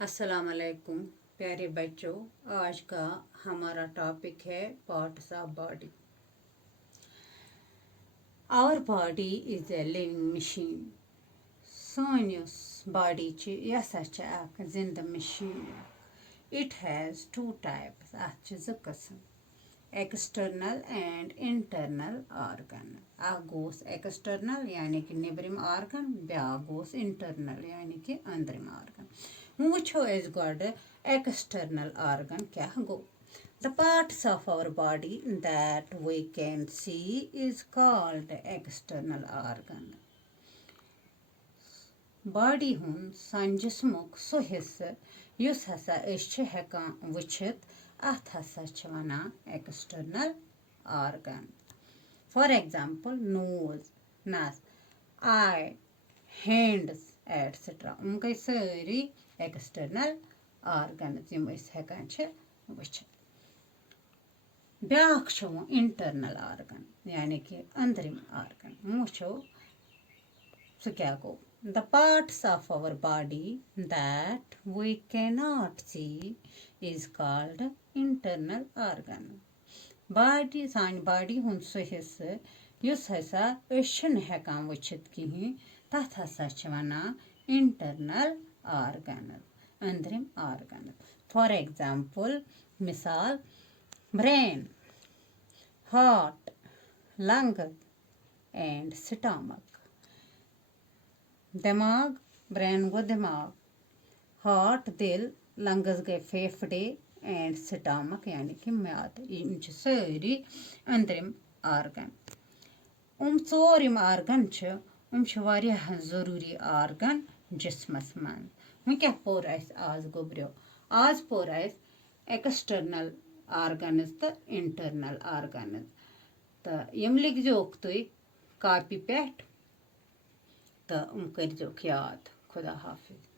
अस्सलाम वालेकुम प्यारे बच्चों। आज का हमारा टॉपिक है parts of body. Our body is a living machine. सोनियस बॉडी यह जिंदा machine. It has two types. अत ज कस्म एक्सटर्नल एंड इंटरनल आर्गन। गोस एक्सटर्नल यानी कि निबरिम आर्गन, ब्या गोस इंटरनल यानी कि अंदरिम आर्गन। वुचो गोड एक्सटर्नल आर्गन क्या गो। The parts of our body that we can see is called external organ. Body हुन सान जिस्मुक सो हिस्से युस हसा हेकान वुचित अथ हसा वनान external organ. For example nose, नस, आई, हैंड्स एटसेट्रा गई सारी एक्सटर्नल आर्गन्स यम हेकान वुचित। ब्याख इंटरनल आर्गन यानी कि अंदरिम आर्गन। वुचो सो क्या गो। The parts of our body that we cannot see is called internal organ. Body सान body हुन सो हिस्से युस हसा हेकान वुचित कहीं तथ हसा वनान इंटरनल आर्गन, अंदरिम आर्गन। फॉर एग्जाम्पल मिसाल brain, heart, lungs and stomach. दिमाग, ब्रेन गो दिमाग, हार्ट दिल, लंग्स गए फेफड़े एंड स्टमक यानी कि म्याद। यम सारी अंदरिम आर्गन। चोर आर्गन वारियाह जरूरी आर्गन जिस्मस मन। वो क्या पोर आज गोब्रियो। आज पोर एक्सटर्नल आर्गन्स तो इंटरनल आर्गन्स। तो यम लिखजोक तुई कापी पे तो कर याद। खुदा हाफिज।